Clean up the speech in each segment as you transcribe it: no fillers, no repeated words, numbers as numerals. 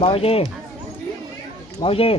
બાબુજી બાબુજી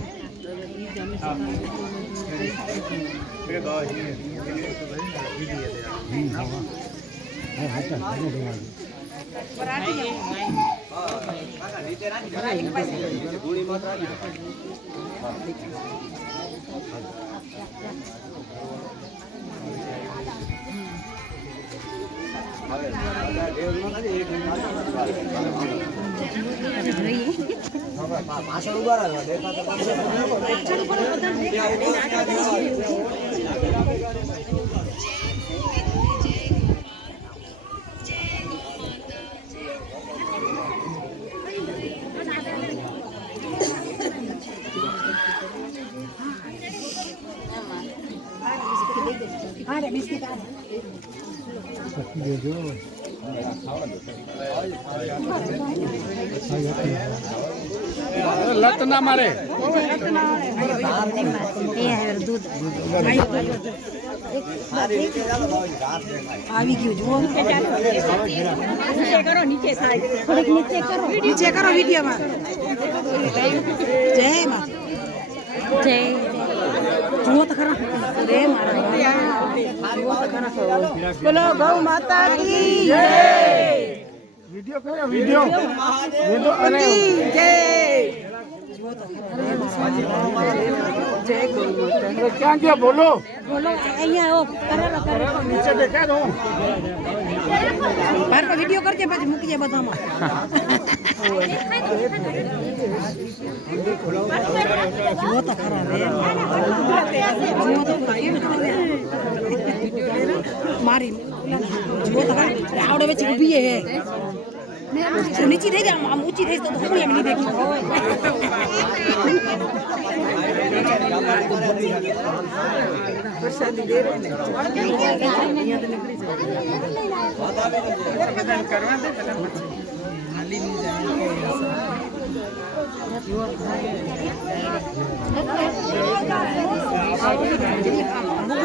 લત ના મારે દૂધ આવી ગયું જુઓ નીચે કરો વિડીયોમાં જય માં જય જુઓ તો ખરા રે મારા બોલો ગૌ માતા કી જય वीडियो करो वीडियो अरे जय जय गुरु क्या क्या बोलो बोलो અહીંયા ઓ કરો નીચે દેખા દો બાર કો વિડિયો કરજે પછી મૂકી દે બધામાં જો તો ખરા રે જો તો કેમ મારી જો તો આવડે વચ્ચે ઊભી હે नीचे रह जा हम ऊंची रह तो हम ये नहीं देखी प्रसाद दे रहे हैं करवा दे खाली नहीं जाए